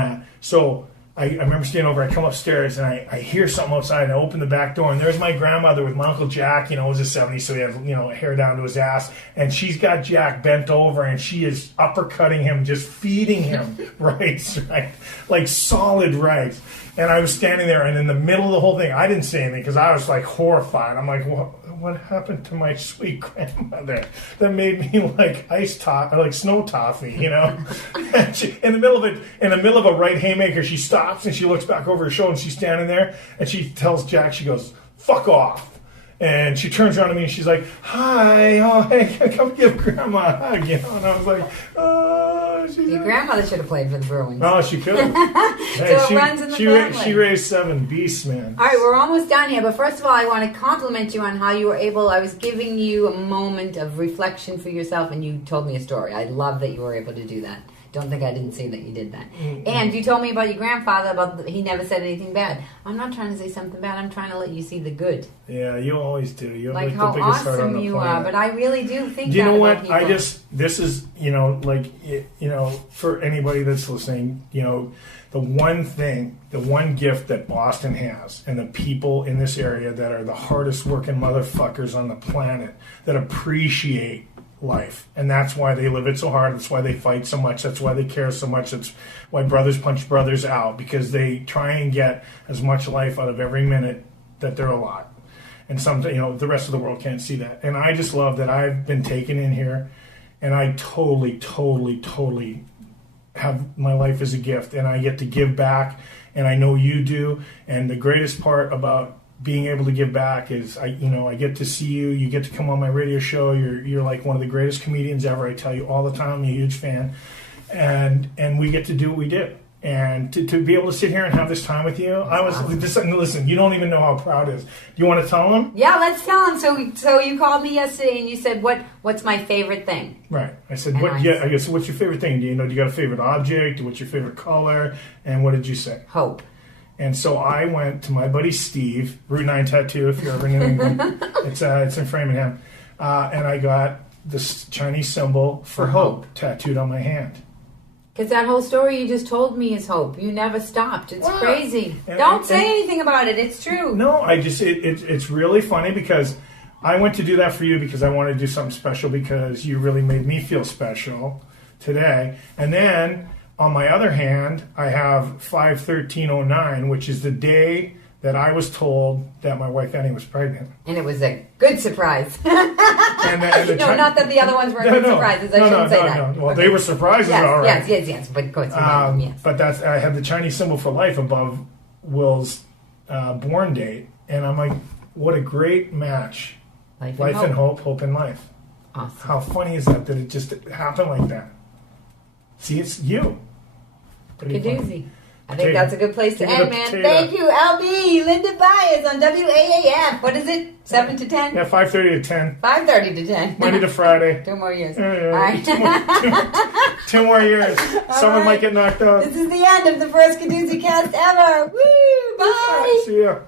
I remember staying over. I come upstairs and I hear something outside. And I open the back door, and there's my grandmother with my Uncle Jack. It was the 70s, so he had hair down to his ass. And she's got Jack bent over, and she is uppercutting him, just feeding him rights, right, like solid rights. And I was standing there, and in the middle of the whole thing, I didn't say anything because I was like horrified. I'm like, what happened to my sweet grandmother that made me like like snow toffee, And she, in the middle of a right haymaker, she stops and she looks back over her shoulder, and she's standing there, and she tells Jack, she goes, "Fuck off." And she turns around to me and she's like, "Hi, oh hey, come give Grandma a hug," And I was like, "Oh." Your grandmother should have played for the Bruins. Oh, she could have. So it runs in the family. She raised 7 beasts, man. All right, we're almost done here, but first of all, I want to compliment you on how you were able. I was giving you a moment of reflection for yourself, and you told me a story. I love that you were able to do that. Don't think I didn't see that you did that. Mm-hmm. And you told me about your grandfather, he never said anything bad. I'm not trying to say something bad. I'm trying to let you see the good. Yeah, you always do. You have like the how biggest heart on awesome the you planet. are. But I really do think do you that know about what? people. This is, for anybody that's listening, the one gift that Boston has, and the people in this area that are the hardest working motherfuckers on the planet that appreciate life, and that's why they live it so hard. That's why they fight so much. That's why they care so much. That's why brothers punch brothers out, because they try and get as much life out of every minute that they're alive. And sometimes, the rest of the world can't see that. And I just love that I've been taken in here, and I totally have my life as a gift, and I get to give back, and I know you do. And the greatest part about being able to give back is I get to see you. You get to come on my radio show. You're like one of the greatest comedians ever. I tell you all the time. I'm a huge fan, and we get to do what we do. And to be able to sit here and have this time with you, listen. You don't even know how proud it is. Do you want to tell them? Yeah, let's tell them. So you called me yesterday and you said, what's my favorite thing? Right. I said, I guess what's your favorite thing? Do you got a favorite object? What's your favorite color? And what did you say? Hope. And so I went to my buddy Steve, Route 9 Tattoo, if you're ever in New England. It's in Framingham. And I got this Chinese symbol for hope tattooed on my hand. Because that whole story you just told me is hope. You never stopped. It's crazy. Don't say anything about it. It's true. No, it's really funny because I went to do that for you because I wanted to do something special because you really made me feel special today. And then on my other hand, I have 5/13/09, which is the day that I was told that my wife Annie was pregnant. And it was a good surprise. and not that the other ones weren't good surprises. I shouldn't say that. No. Well, they were surprises, all right. Yes. But of course, yes. But I had the Chinese symbol for life above Will's born date, and I'm like, what a great match. Life and hope, hope and life. Awesome. How funny is that it just happened like that? See, it's you. Pretty funny. Kadoozie. I think that's a good place to Give it end, a man. potato. Thank you, LB. Lyndon Byers on WAAF. What is it? 7 to 10? Yeah, 5:30 to 10. 5:30 to 10. Monday to Friday. 2 more years. Yeah, All right. two more years. Someone right. might get knocked out. This is the end of the first Kadoozie Kast ever. Woo! Bye. See ya.